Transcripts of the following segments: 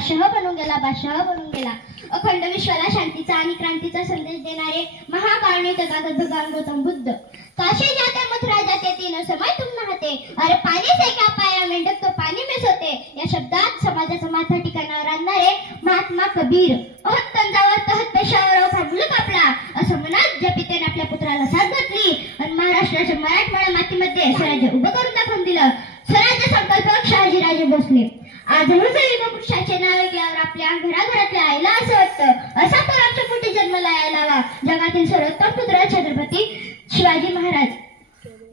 बादशाह बनून गेला. अखंड विश्वाला शांतीचा आणि क्रांतीचा संदेश देणारे महाकारुणिक तथागत भगवान गौतम बुद्ध. काशी जाते मथुरा जाते तीनों समय तुम नहाते, अरे पाणी से क्या पाया मेंढक तो पाणी में सोते. या शब्दात समाजाचा माथा ठिकाणावर आणणारे महात्मा कबीर. अहत तंजावर तहत पेशावर अवघा मुलूक आपला असं म्हणत ज्या पित्याने आपल्या पुत्राला साथ घातली आणि महाराष्ट्राच्या मराठवाडा मातीमध्ये स्वराज्य उभं करून दाखवून दिलं. स्वराज्य संकल्पक शहाजीराजे भोसले. आजही वृक्षाचे नाव ऐकल्यावर आपल्या घराघरातल्या आईला असं वाटतं असा तर आमच्या पोटी जन्माला यायला हवा जगातील सर्वोत्तम पुत्र छत्रपती शिवाजी महाराज.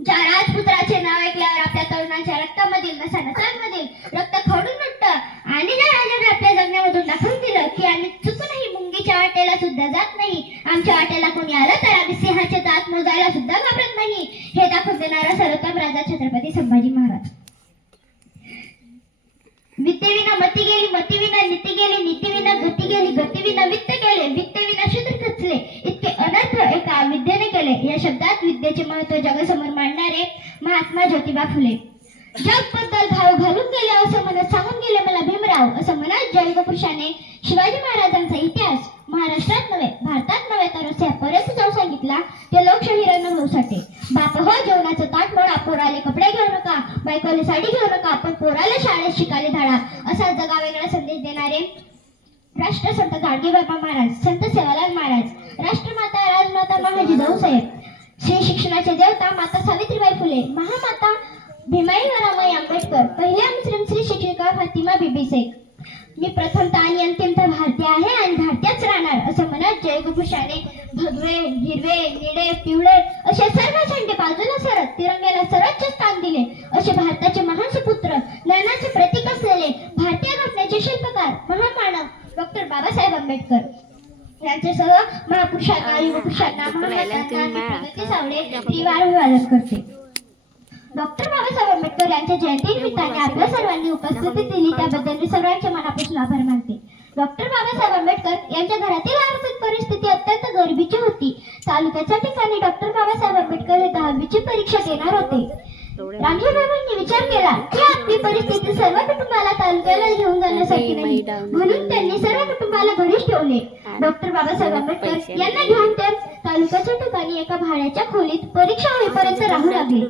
ज्या राजपुत्राचे नाव ऐकल्यावर आपल्या तरुणांच्या रक्तामधील नसानसांमधील रक्त खवळून उठतं आणि ज्या राजाने आपल्या जगण्यामधून दाखवून दिलं की आम्ही चुकूनही मुंगीच्या वाटेला सुद्धा जात नाही, आमच्या वाटेला कोणी आलं तर आम्ही सिंहाचे दात मोजायला सुद्धा घाबरत नाही, हे दाखवून देणारा सर्वोत्तम राजा छत्रपती संभाजी महाराज. विद्येविना मती गेली, मतीविना नीती गेली, नीतीविना गती गेली, गतीविना वित्त गेले, वित्तविना शूद्र खचले, इतके अनर्थ एका विद्येने केले. या शब्दात विद्येचे महत्त्व जगासमोर मांडणारे महात्मा ज्योतिबा फुले. जगबद्दल घाव घालून गेले असं म्हणत सांगून गेले मला भीमराव असं म्हणत ज्या युगपुरुषाने शिवाजी महाराजांचा इतिहास महाराष्ट्रात नव्हे भारतात नव्हे तर रस्त्यापर्यंत जाऊन सांगितला ते लोकशाही रणभाऊ साठे. बाप हो जेवणाचं ताट मोडा, पोराले कपडे घेऊ नका, बायकोले साडी घेऊ नका, पण पोराला शाळेत शिकायला धाडा असा जगावेगळा संदेश देणारे राष्ट्रसंत गाडगेबाबा महाराज, संत सेवालाल महाराज, राष्ट्रमाता राजमाता महाजी भाऊसाहेब, श्री शिक्षणाचे देवता माता सावित्रीबाई फुले, महामाता भीमाई रमाई आंबेडकर, पहिल्या मुस्लिम स्त्री शिक्षिका फातिमा बीबी शेख. मी प्रथमतः आणि अंतिमतः भारतीय आहे आणि भारतीयच राहणार असं म्हणत जयगुपुषाने भगवे, हिरवे, निळे, पिवळे असे सर्व झेंडे बाजूला सरत तिरंग्याला सर्वोच्च स्थान दिले. असे भारताचे महान सुपुत्र, ज्ञानाचे प्रतीक असलेले भारतीय घटनेचे शिल्पकार महामानव डॉक्टर बाबासाहेब आंबेडकर यांच्यासह महापुरुषांना, युगपुरुषांना, महामातांना प्रगती सावळे त्रिवार अभिवादन करते. डॉक्टर बाबासाहेब आंबेडकर यांच्या जयंतीनिमित्ताने आपल्या सर्वांनी उपस्थिती दिली त्याबद्दल मी सर्वांचे मनापासून आभार मानते. डॉक्टर बाबासाहेब आंबेडकर यांच्या घरातील आर्थिक परिस्थिती अत्यंत गरिबीची होती. तालुक्याच्या ठिकाणी डॉक्टर बाबासाहेब आंबेडकर हे 10वीची परीक्षा देणार होते. रामजी बाबांनी विचार केला की आपली परिस्थिती सर्व कुटुंबाला तालुक्याला घेऊन जाण्यासाठी नाही, म्हणून त्यांनी सर्व कुटुंबाला घरीच ठेवले. डॉक्टर बाबासाहेब आंबेडकर यांना घेऊन ते तालुक्याच्या ठिकाणी एका भाड्याच्या खोलीत परीक्षा होईपर्यंत राहू लागले.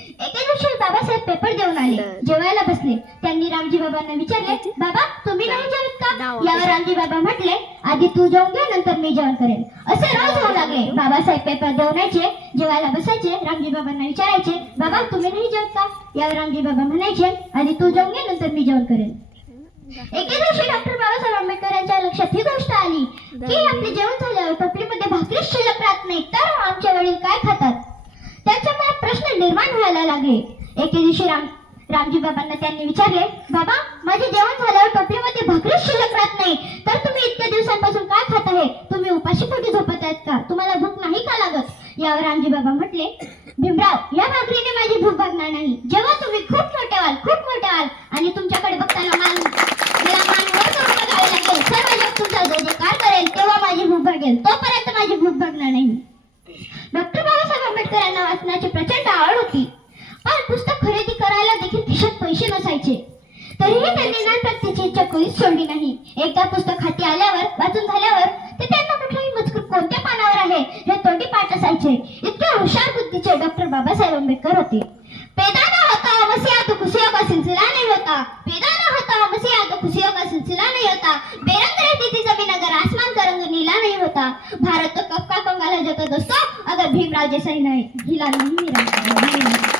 एके दिवशी बाबासाहेब पेपर देऊन आले, जेवायला बसले. त्यांनी रामजी बाबांना विचारले, बाबा तुम्ही नाही जेवत का? यावर रामजी बाबा म्हटले, आधी तू जेवून घे नंतर मी जेवण करेन. असे रोज होऊ लागले. बाबासाहेब पेपर देऊन यायचे, जेवायला बसायचे, रामजी बाबांना विचारायचे, बाबा तुम्ही नाही जेवत का? यावर रामजी बाबा म्हणायचे, आधी तू जेवून घे नंतर मी जेवण करेन. एके दिवशी डॉक्टर बाबासाहेब आंबेडकर यांच्या लक्षात ही गोष्ट आली की आपले जेवण झाल्यावर टोपलीमध्ये भाकरी शिल्लक राहत नाही तर आमच्या वडील काय खातात. त्याच्या मनात प्रश्न निर्माण व्हायला लागले. एके दिवशी रामजी बाबांना त्यांनी विचारले, बाबा माझे जेवण झाल्यावर टोपलीमध्ये भाकरी शिल्लक राहत नाही तर तुम्ही इतक्या दिवसांपासून काय खात आहे? तुम्ही उपाशी पोटी झोपत आहेत का? तुम्हाला भूक नाही का लागत? यावर रामजी बाबा म्हटले, भीमराव या भाकरीने माझी भूक भागणार नाही. जेव्हा तुम्ही खूप मोठे व्हाल आणि तुमच्याकडे बघताना मला मान वर करून बघावे लागेल, सर्व जग तुमचा जयजयकार करेल, तेव्हा माझी भूक भागेल, तोपर्यंत माझी भूक भागणार नाही. डॉक्टर बाबासाहेब आंबेडकर यांना वाचनाची प्रचंड आवड होती, पण पुस्तक खरेदी करायला देखील खिशात पैसे नसायचे. तरीही त्यांनी ज्ञानप्राप्तीची इच्छा कधीच सोडली नाही. एकदा पुस्तक हाती आल्यावर, वाचून झाल्यावर ते त्यांना कुठलाही मजकूर कोणत्या पानावर आहे हे तोंडी पाठ असायचे. इतके हुशार बुद्धीचे डॉक्टर बाबासाहेब आंबेडकर होते. पैदा न होता मसीहा तो खुशियों का सिलसिला नहीं होता, पैदा न होता मसीहा तो खुशियों का सिलसिला नहीं होता, बेरंग रहती थी जमीन अगर आसमान का रंग नीला नहीं होता, भारत तो कब का कंगाल है जो दोस्तों अगर भीमराव जैसा ही नहीं हिला नहीं मिला.